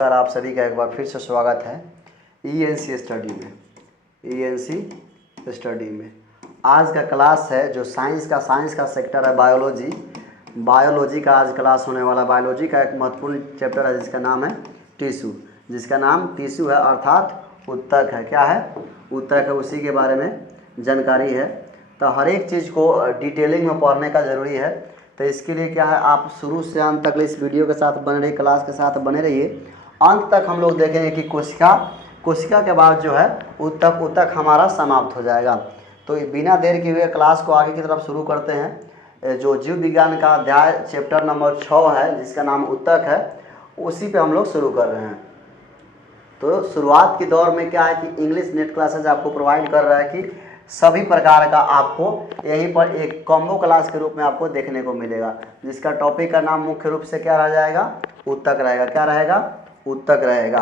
Sir आप सभी का एक बार फिर से स्वागत है ईएनसी स्टडी में। आज का क्लास है जो साइंस का सेक्टर है बायोलॉजी का आज क्लास होने वाला। बायोलॉजी का एक महत्वपूर्ण चैप्टर है जिसका नाम है टिश्यू है, अर्थात ऊतक है। क्या है? ऊतक है, उसी के बारे में जानकारी है। तो हर एक चीज़ को डिटेलिंग में पढ़ने का ज़रूरी है। तो इसके लिए क्या है, आप शुरू से अंत तक इस वीडियो के साथ बने रहिए, क्लास के साथ बने रहिए। अंत तक हम लोग देखेंगे कि कोशिका के बाद जो है ऊतक हमारा समाप्त हो जाएगा। तो बिना देर किए हुए क्लास को आगे की तरफ शुरू करते हैं। जो जीव विज्ञान का अध्याय चैप्टर नंबर 6 है जिसका नाम ऊतक है, उसी पे हम लोग शुरू कर रहे हैं। तो शुरुआत के दौर में क्या है कि इंग्लिश नेट क्लासेज आपको प्रोवाइड कर रहा है कि सभी प्रकार का आपको यहीं पर एक कॉम्बो क्लास के रूप में आपको देखने को मिलेगा, जिसका टॉपिक का नाम मुख्य रूप से क्या रह जाएगा? ऊतक रहेगा। क्या रहेगा? ऊतक रहेगा।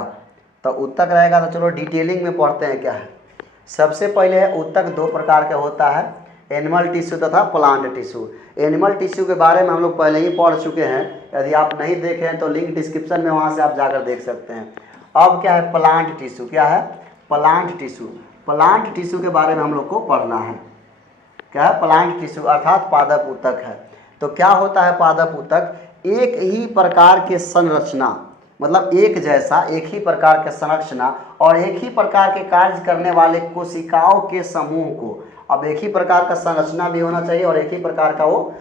तो ऊतक रहेगा। तो चलो डिटेलिंग में पढ़ते हैं क्या है। सबसे पहले ऊतक दो प्रकार का होता है, एनिमल टिश्यू तथा प्लांट टिश्यू। एनिमल टिश्यू के बारे में हम लोग पहले ही पढ़ चुके हैं। यदि आप नहीं देखे हैं तो लिंक डिस्क्रिप्शन में, वहाँ से आप जाकर देख सकते हैं। अब क्या है? Plant tissue. क्या है? प्लांट टिश्यू के बारे में हम लोग को पढ़ना है। क्या है? प्लांट टिश्यू अर्थात पादप ऊतक है। तो क्या होता है पादप ऊतक? एक ही प्रकार के संरचना, मतलब एक ही प्रकार के संरचना और एक ही प्रकार के कार्य करने वाले कोशिकाओं के समूह को, अब एक ही प्रकार का संरचना भी होना चाहिए और एक ही प्रकार का वो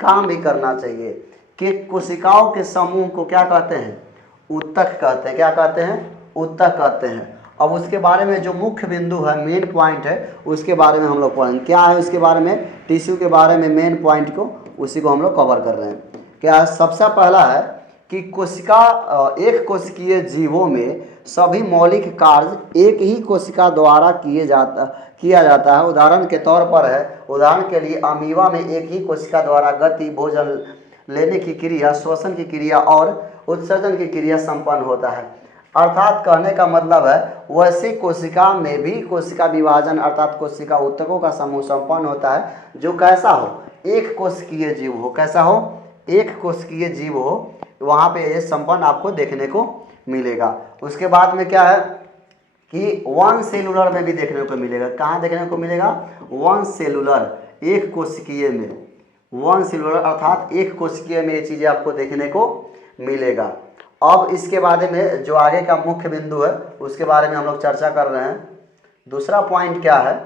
काम भी करना चाहिए, कि कोशिकाओं के समूह को क्या कहते हैं? ऊतक कहते हैं। क्या कहते हैं? ऊतक कहते हैं। अब उसके बारे में जो मुख्य बिंदु है, मेन पॉइंट है, उसके बारे में हम लोग पढ़ेंगे। क्या है उसके बारे में? टिश्यू के बारे में मेन पॉइंट को, उसी को हम लोग कवर कर रहे हैं। क्या है? सबसे पहला है कि एक कोशिकीय जीवों में सभी मौलिक कार्य एक ही कोशिका द्वारा किया जाता है। उदाहरण के तौर पर है, उदाहरण के लिए अमीबा में एक ही कोशिका द्वारा गति, भोजन लेने की क्रिया, श्वसन की क्रिया और उत्सर्जन की क्रिया संपन्न होता है। अर्थात कहने का मतलब है वैसे कोशिका में भी कोशिका विभाजन अर्थात कोशिका ऊतकों का समूह संपन्न होता है, जो कैसा हो? एक कोशिकीय जीव हो। कैसा हो? एक कोशिकीय जीव हो। वहाँ पे ये संपन्न आपको देखने को मिलेगा। उसके बाद में क्या है कि वन सेलुलर में भी देखने को मिलेगा। कहाँ देखने को मिलेगा? वन सेलुलर, एक कोशिकीय में। वन सेलुलर अर्थात एक कोशिकीय में ये चीज़ें आपको देखने को मिलेगा। अब इसके बारे में जो आगे का मुख्य बिंदु है उसके बारे में हम लोग चर्चा कर रहे हैं। दूसरा पॉइंट क्या है?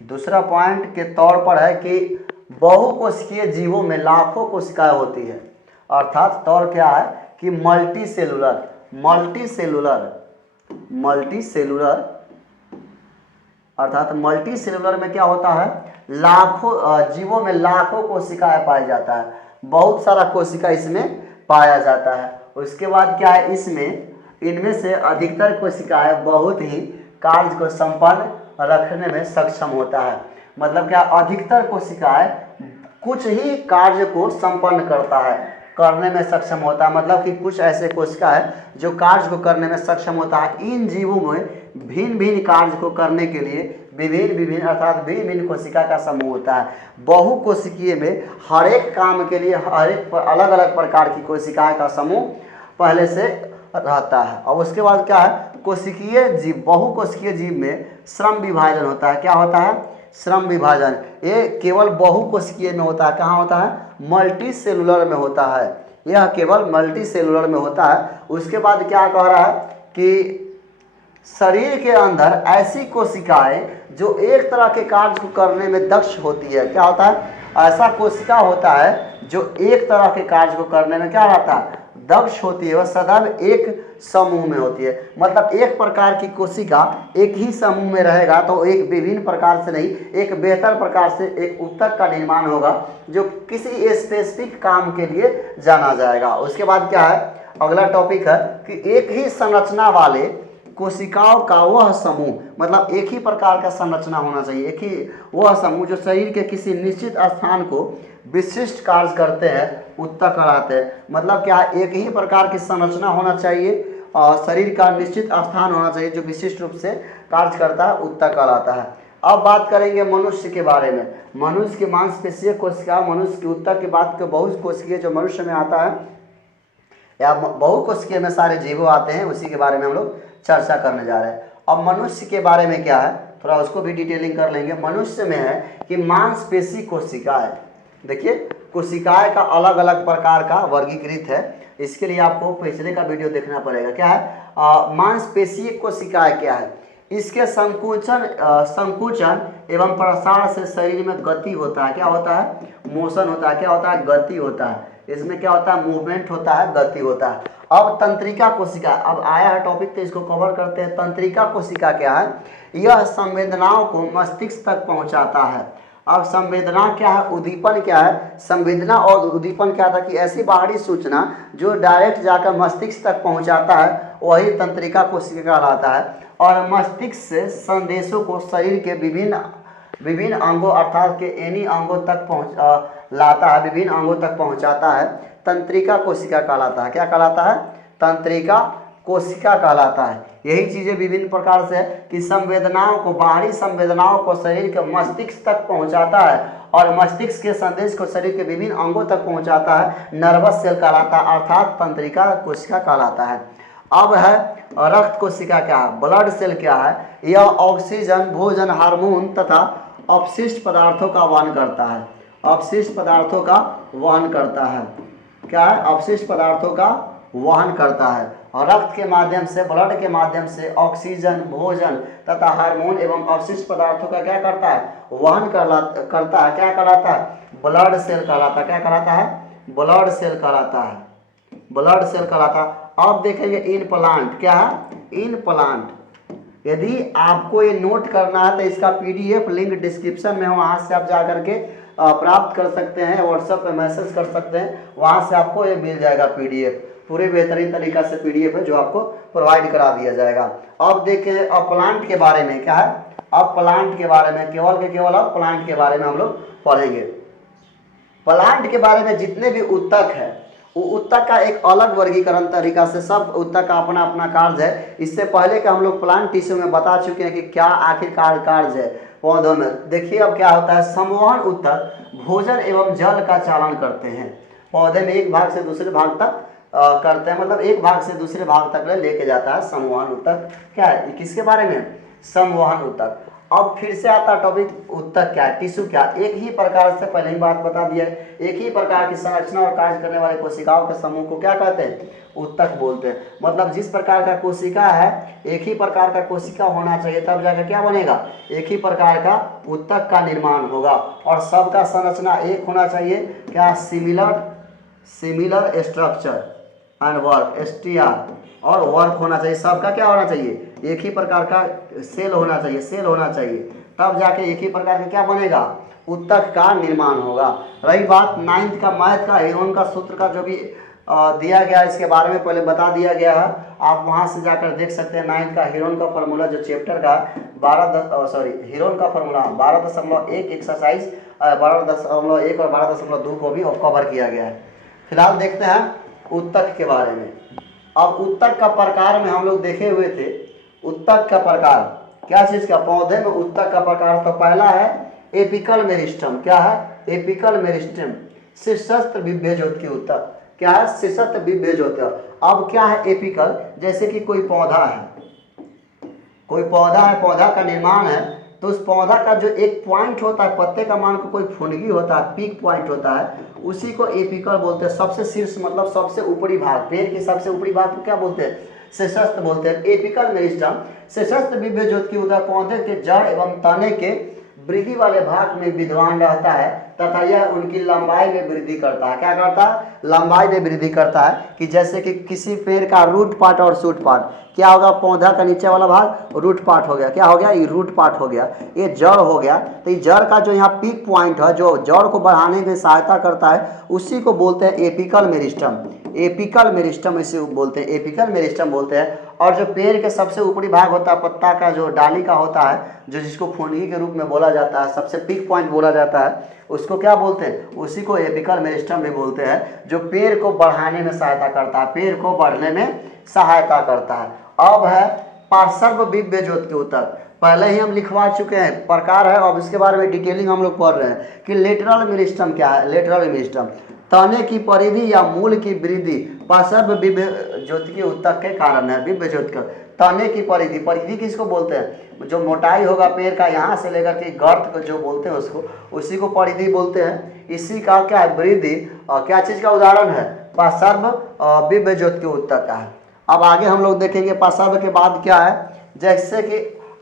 दूसरा पॉइंट के तौर पर है कि बहुकोशिकीय जीवों में लाखों कोशिकाएं होती है। अर्थात तौर क्या है कि मल्टी सेलुलर अर्थात मल्टी सेलुलर में क्या होता है? लाखों जीवों में लाखों कोशिकाएं पाया जाता है। बहुत सारा कोशिका इसमें पाया जाता है। उसके बाद क्या है, इनमें से अधिकतर कोशिकाएं बहुत ही कार्य को संपन्न रखने में सक्षम होता है। मतलब क्या? अधिकतर कोशिकाएं कुछ ही कार्य को संपन्न करने में सक्षम होता है। मतलब कि कुछ ऐसे कोशिका है जो कार्य को करने में सक्षम होता है। इन जीवों में भिन्न भिन्न कार्य को करने के लिए भिन्न कोशिका का समूह होता है। बहुकोशिकीय में हर एक काम के लिए अलग अलग प्रकार की कोशिकाएं का समूह पहले से रहता है। और उसके बाद क्या है? बहुकोशिकीय जीव में श्रम विभाजन होता है। क्या होता है? श्रम विभाजन। ये केवल बहुकोशिकीय में होता है। कहाँ होता है? मल्टी सेलुलर में होता है। यह केवल मल्टी सेलुलर में होता है। उसके बाद क्या कह रहा है कि शरीर के अंदर ऐसी कोशिकाएं जो एक तरह के कार्य को करने में दक्ष होती है। क्या होता है? ऐसा कोशिका होता है जो एक तरह के कार्य को करने में क्या रहता है? दक्ष होती है। वह सदैव एक समूह में होती है। मतलब एक प्रकार की कोशिका एक ही समूह में रहेगा तो एक विभिन्न प्रकार से नहीं, एक बेहतर प्रकार से एक ऊतक का निर्माण होगा जो किसी स्पेसिफिक काम के लिए जाना जाएगा। उसके बाद क्या है? अगला टॉपिक है कि एक ही संरचना वाले कोशिकाओं का वह समूह, मतलब एक ही प्रकार का संरचना होना चाहिए, एक ही वह समूह जो शरीर के किसी निश्चित स्थान को विशिष्ट कार्य करते हैं, ऊतक कहलाते हैं। मतलब क्या? एक ही प्रकार की संरचना होना चाहिए और शरीर का निश्चित स्थान होना चाहिए जो विशिष्ट रूप से कार्य करता है, ऊतक कहलाता है। अब बात करेंगे मनुष्य के बारे में। मनुष्य की मांसपेशीय कोशिका, मनुष्य की ऊतक की बात के बहुत कोशिकीय जो मनुष्य में आता है, या बहुकोशिकीय में सारे जीवो आते हैं, उसी के बारे में हम लोग चर्चा करने जा रहे हैं। अब मनुष्य के बारे में क्या है, थोड़ा उसको भी डिटेलिंग कर लेंगे। मनुष्य में है कि मांसपेशी कोशिकाएं, देखिए कोशिकाएं का अलग अलग प्रकार का वर्गीकृत है। इसके लिए आपको पिछले का वीडियो देखना पड़ेगा। क्या है मांसपेशीय कोशिकाएं क्या है, इसके संकुचन एवं प्रसार से शरीर में गति होता है। क्या होता है, मोशन होता है। क्या होता है, गति होता है। इसमें क्या होता है, मूवमेंट होता है, गति होता है। अब तंत्रिका कोशिका, अब आया है टॉपिक तो इसको कवर करते हैं। तंत्रिका कोशिका क्या है, यह संवेदनाओं को मस्तिष्क तक पहुंचाता है। अब संवेदना क्या है, उद्दीपन क्या है, संवेदना और उद्दीपन क्या था कि ऐसी बाहरी सूचना जो डायरेक्ट जाकर मस्तिष्क तक पहुंचाता है, वही तंत्रिका कोशिका कहलाता है। और मस्तिष्क से संदेशों को शरीर के विभिन्न अंगों अर्थात के एनी अंगों तक लाता है, विभिन्न अंगों तक पहुंचाता है, तंत्रिका कोशिका कहलाता है। क्या कहलाता है, तंत्रिका कोशिका कहलाता है। यही चीजें विभिन्न प्रकार से कि संवेदनाओं को, बाहरी संवेदनाओं को शरीर के मस्तिष्क तक पहुंचाता है और मस्तिष्क के संदेश को शरीर के विभिन्न अंगों तक पहुंचाता है, नर्वस सेल कहलाता है, अर्थात तंत्रिका कोशिका कहलाता है। अब है रक्त कोशिका क्या है, ब्लड सेल क्या है, यह ऑक्सीजन, भोजन, हार्मोन तथा अपशिष्ट पदार्थों का वहन करता है। अपशिष्ट पदार्थों का वहन करता है। क्या है, अपशिष्ट पदार्थों का वहन करता है। और रक्त के माध्यम से, ब्लड के माध्यम से ऑक्सीजन, भोजन तथा हार्मोन एवं अपशिष्ट पदार्थों का क्या करता है, वहन करता है। क्या कहलाता है, ब्लड सेल कहलाता है। क्या कहलाता है, ब्लड सेल कहलाता है, ब्लड सेल कहलाता है। अब देखेंगे इन प्लांट क्या है, इन प्लांट। यदि आपको ये नोट करना है तो इसका पीडीएफ लिंक डिस्क्रिप्शन में, वहाँ से आप जा करके प्राप्त कर सकते हैं, व्हाट्सएप पे मैसेज कर सकते हैं, वहाँ से आपको ये मिल जाएगा पीडीएफ। पूरे बेहतरीन तरीका से पीडीएफ है जो आपको प्रोवाइड करा दिया जाएगा। अब देखें अब प्लांट के बारे में क्या है, अब प्लांट के बारे में केवल अब प्लांट के बारे में हम लोग पढ़ेंगे। प्लांट के बारे में जितने भी ऊतक है, वो ऊतक का एक अलग वर्गीकरण तरीका से, सब ऊतक का अपना अपना कार्य है। इससे पहले का हम लोग प्लांट टिश्यू में बता चुके हैं कि क्या आखिरकार कार्य है पौधों में। देखिए अब क्या होता है, संवहन ऊतक भोजन एवं जल का चालन करते हैं। पौधे में एक भाग से दूसरे भाग तक करते हैं, मतलब एक भाग से दूसरे भाग तक लेके जाता है संवहन ऊतक। क्या है, किसके बारे में, संवहन ऊतक। अब फिर से आता है टॉपिक ऊतक क्या है, टिश्यू क्या। एक ही प्रकार से पहले ही बात बता दिया है, एक ही प्रकार की संरचना और कार्य करने वाले कोशिकाओं के समूह को क्या कहते हैं, ऊतक बोलते हैं। मतलब जिस प्रकार का कोशिका है, एक ही प्रकार का कोशिका होना चाहिए, तब जाकर क्या बनेगा, एक ही प्रकार का ऊतक का निर्माण होगा। और सबका संरचना एक होना चाहिए, क्या, similar structure and work, STR और वर्क होना चाहिए। सबका क्या होना चाहिए, एक ही प्रकार का सेल होना चाहिए, तब जाके एक ही प्रकार का क्या बनेगा, ऊतक का निर्माण होगा। रही बात 9th का मैथ का हीरोन का सूत्र का जो भी दिया गया, इसके बारे में पहले बता दिया गया है, आप वहां से जाकर देख सकते हैं। 9th का हीरोन का फॉर्मूला जो चैप्टर का हीरोन का फॉर्मूला 12.1 एक्सरसाइज 12.1 और 12.2 को भी कवर किया गया है। फिलहाल देखते हैं ऊतक के बारे में। अब ऊतक का प्रकार में हम लोग देखे हुए थे, ऊतक का प्रकार क्या चीज का, पौधे में ऊतक का प्रकार। तो पहला है एपिकल मेरिस्टम। क्या है, एपिकल मेरिस्टम, शीर्षस्थ विभ्यज्योति ऊतक। क्या है, शीर्षस्थ विभ्यज्योति। अब क्या है एपिकल, जैसे कि कोई पौधा है, पौधा का निर्माण है, तो उस पौधा का जो एक पॉइंट होता है, पत्ते का मान को कोई फुनगी होता है, पीक पॉइंट होता है, उसी को एपिकल बोलते हैं। सबसे शीर्ष मतलब सबसे ऊपरी भाग, पेड़ के सबसे ऊपरी भाग को क्या बोलते हैं, शीर्षस्थ बोलते हैं। एपिकल मेरिस्टम शीर्षस्थ विभ्यज्योति ऊतक पौधे के जड़ एवं तने के वृद्धि वाले भाग में विद्यमान रहता है तथा यह उनकी लंबाई में वृद्धि करता है। क्या करता है, लंबाई में वृद्धि करता है। कि जैसे कि किसी पेड़ का रूट पार्ट और शूट पार्ट, क्या होगा, पौधा का नीचे वाला भाग रूट पार्ट हो गया। क्या हो गया, ये रूट पार्ट हो गया, ये जड़ हो गया। तो ये जड़ का जो यहाँ पीक पॉइंट है, जो जड़ को बढ़ाने में सहायता करता है, उसी को बोलते हैं एपिकल मेरिस्टम। एपिकल मेरिस्टम इसे बोलते हैं, एपिकल मेरिस्टम बोलते हैं। और जो पेड़ के सबसे ऊपरी भाग होता है, पत्ता का जो डाली का होता है, जो जिसको फुनगी के रूप में बोला जाता है, सबसे पीक पॉइंट बोला जाता है, उसको क्या बोलते हैं, उसी को एपिकल मेरिस्टम भी बोलते हैं, जो पेड़ को बढ़ाने में सहायता करता है, पेड़ को बढ़ने में सहायता करता है। अब है पार्श्व विभ्यज्योति ऊतक। पहले ही हम लिखवा चुके हैं, प्रकार है। अब इसके बारे में डिटेलिंग हम लोग पढ़ रहे हैं कि लेटरल मेरिस्टम क्या है। लेटरल मेरिस्टम तने की परिधि या मूल की वृद्धि पार्श्व विभव ज्योतिकीय ऊतक के कारण है। विभव ज्योतिकीय तने की परिधि, परिधि किसको बोलते हैं? जो मोटाई होगा पेड़ का यहाँ से लेकर के गर्त को जो बोलते हैं उसको, उसी को परिधि बोलते हैं। इसी का क्या है? वृद्धि क्या चीज़ का उदाहरण है? पार्श्व विभव ज्योतिकीय ऊतक का है। अब आगे हम लोग देखेंगे पार्श्व के बाद क्या है, जैसे कि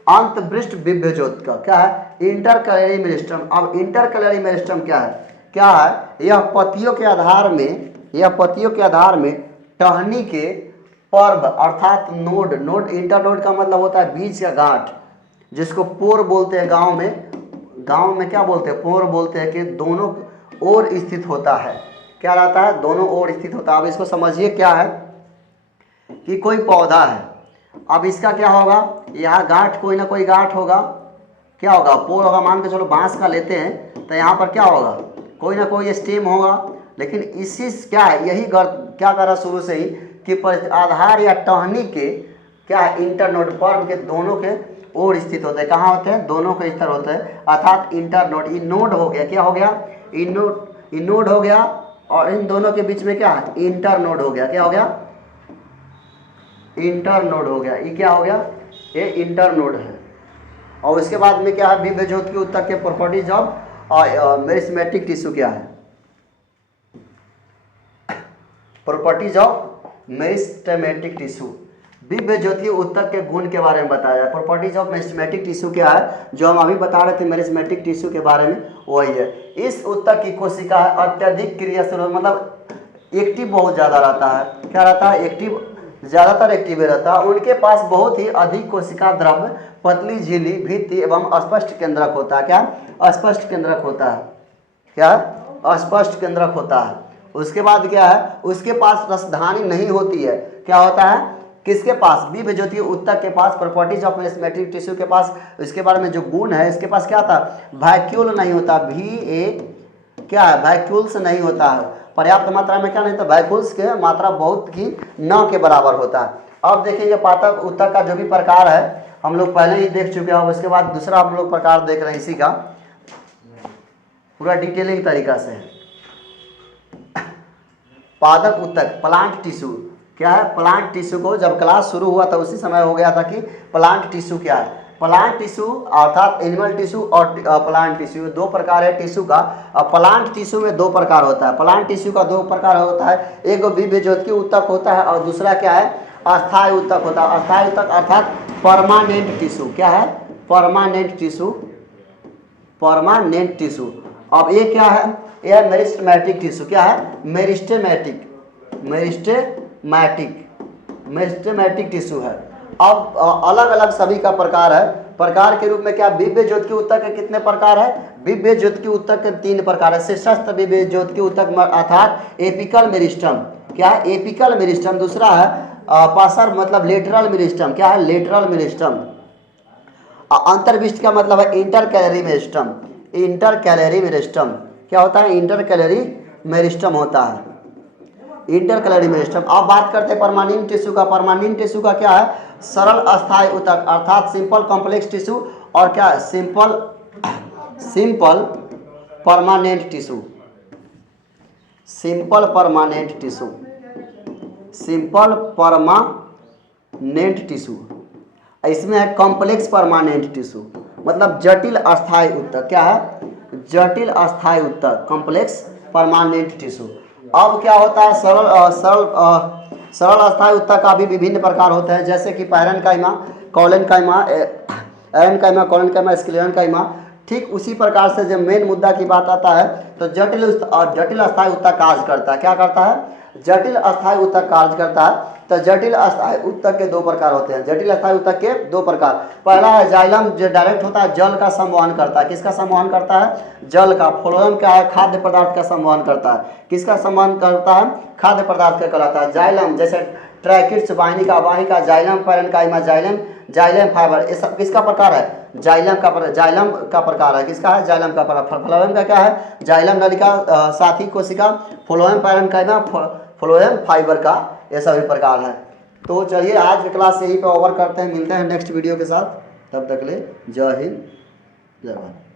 अंतःपृष्ठ विभव ज्योतिका क्या है? Intercalary meristem. अब इंटरकैलरी मेरिस्टम क्या है? क्या है? यह पत्तियों के आधार में टहनी के पर्व अर्थात नोड, इंटरनोड का मतलब होता है बीज का गांठ, जिसको पोर बोलते हैं। गांव में क्या बोलते हैं? पोर बोलते हैं, कि दोनों ओर स्थित होता है। क्या रहता है? दोनों ओर स्थित होता है। अब इसको समझिए क्या है कि कोई पौधा है, अब इसका क्या होगा? यहाँ गांठ, कोई ना कोई गांठ होगा, क्या होगा? पोर होगा। मान के चलो बांस का लेते हैं तो यहाँ पर क्या होगा? कोई ना कोई स्टेम होगा। लेकिन इसी क्या है, यही क्या कर रहा शुरू से ही कि आधार या टहनी के क्या है? इंटरनोड पर्व के दोनों के ओर स्थित होते हैं। कहाँ होते हैं? दोनों के स्तर होते हैं, अर्थात इंटरनोड। इन नोड हो गया, क्या हो गया? इन नोड हो गया, और इन दोनों के बीच में क्या है? इंटरनोड हो गया। क्या हो गया? इंटरनोड हो गया। ये क्या हो गया? ये इंटरनोड है। और उसके बाद में क्या है? विभव ज्योतिकीय ऊतक के प्रॉपर्टीज ऑफ मेरिस्टेमेटिक टिश्यू क्या है? प्रॉपर्टीज ऑफ मेरिस्टेमेटिक टिश्यू, विभव ज्योतिकीय ऊतक के गुण के बारे में बताया है। प्रॉपर्टीज ऑफ मेरिस्टेमेटिक टिश्यू क्या है? जो हम अभी बता रहे थे मेरिस्टेमेटिक टिश्यू के बारे में, वही है। इस ऊतक की कोशिका अत्यधिक क्रियाशील, मतलब एक्टिव बहुत ज़्यादा रहता है। क्या रहता है? एक्टिव, ज़्यादातर एक्टिव रहता है। उनके पास बहुत ही अधिक कोशिका द्रव्य, पतली झिल्ली, भित्ति एवं अस्पष्ट केंद्रक होता है। क्या? अस्पष्ट केंद्रक होता है। क्या? अस्पष्ट केंद्रक होता है। उसके बाद क्या है? उसके पास रसधानी नहीं होती है। क्या होता है? किसके पास? विभव ज्योतिकीय ऊतक के पास। प्रॉपर्टीज ऑफ मेरिस्टेमेटिक टिश्यू के पास, इसके बारे में जो गुण है, इसके पास क्या था? वैक्यूल नहीं होता। क्या है? वैक्यूल्स नहीं होता है। पर्याप्त मात्रा में क्या नहीं था? वैक्यूल्स के मात्रा बहुत ही न के बराबर होता है। अब देखेंगे पादप ऊतक का जो भी प्रकार है, हम लोग पहले ही देख चुके हैं। उसके बाद दूसरा हम लोग प्रकार देख रहे हैं, इसी का पूरा डिटेलिंग तरीका से। पादप ऊतक, प्लांट टिश्यू क्या है? प्लांट टिश्यू को जब क्लास शुरू हुआ था उसी समय हो गया था कि प्लांट टिश्यू क्या है। प्लांट टिश्यू अर्थात एनिमल टिश्यू और प्लांट टिश्यू, दो प्रकार है टिश्यू का। प्लांट टिश्यू में दो प्रकार होता है। प्लांट टिश्यू का दो प्रकार होता है, एक विभव ज्योतिकीय ऊतक होता है और दूसरा क्या है? अस्थायी ऊतक होता है। अस्थायी ऊतक अर्थात परमानेंट टिश्यू। क्या है? Permanent tissue, permanent tissue. अब ये क्या है? यह मेरिस्टेमेटिक टिश्यू। क्या है? मेरिस्टेमेटिक टिश्यू है। अब अलग अलग सभी का प्रकार है। प्रकार के रूप में क्या? विभव ज्योतिकीय ऊतक के कितने प्रकार है? विभव ज्योतिकीय ऊतक के 3 प्रकार है। शीर्षस्थ विभव ज्योतिकीय ऊतक अर्थात एपिकल मेरिस्टम। क्या है? Apical meristem. दूसरा है पार्श्व मतलब लेटरल मेरिस्टम। क्या है? Lateral meristem. अंतर्विष्ट का मतलब है इंटरकैलरी मेरिस्टम। इंटरकैलरी मेरिस्टम क्या होता है? इंटरकैलरी मेरिस्टम होता है, इंटरकैलरी मेरिस्टम। अब बात करते हैं परमानेंट टिश्यू का। परमानेंट टिश्यू का क्या है? सरल अस्थायी ऊतक अर्थात सिंपल कॉम्प्लेक्स टिश्यू, और क्या है? Simple permanent tissue. Simple permanent tissue, simple permanent tissue. इसमें है कॉम्प्लेक्स परमानेंट टिश्यू, मतलब जटिल अस्थायी ऊतक। क्या है? जटिल अस्थायी ऊतक, कॉम्प्लेक्स परमानेंट टिश्यू। अब क्या होता है? सरल अस्थायी ऊतक का भी विभिन्न प्रकार होते हैं, जैसे कि पैरेन्काइमा, कॉलेनकाइमा, एरेन्काइमा, कॉलेनकाइमा, स्क्लेरेन्काइमा। ठीक उसी प्रकार से जब मेन मुद्दा की बात आता है तो जटिल अस्थायी ऊतक कार्य करता है। क्या करता है? जटिल अस्थायी ऊतक कार्य करता है। तो जटिल अस्थायी ऊतक के दो प्रकार होते हैं। जटिल अस्थायी ऊतक के दो प्रकार, पहला है जाइलम, जो डायरेक्ट होता है, जल का संवहन करता है। किसका संवहन करता है? जल का। फ्लोएम क्या है? खाद्य पदार्थ का संवहन करता है। किसका संवहन करता है? खाद्य पदार्थ का कहलाता है। जाइलम जैसे ट्रैकिड्स, वाहिका, जाइलम, पैरेन्काइमा, जाइलम फाइबर, ये सब किसका प्रकार है? जाइलम का प्रकार है। किसका है? जाइलम का प्रकार। फ्लोएम का क्या है? जाइलम नलिका, साथी कोशिका, फ्लोएम पैरेन्काइमा, फ्लोएम फाइबर का, ये सभी प्रकार है। तो चलिए आज की क्लास यहीं पे ओवर करते हैं। मिलते हैं नेक्स्ट वीडियो के साथ। तब तक ले जय हिंद, जय भारत।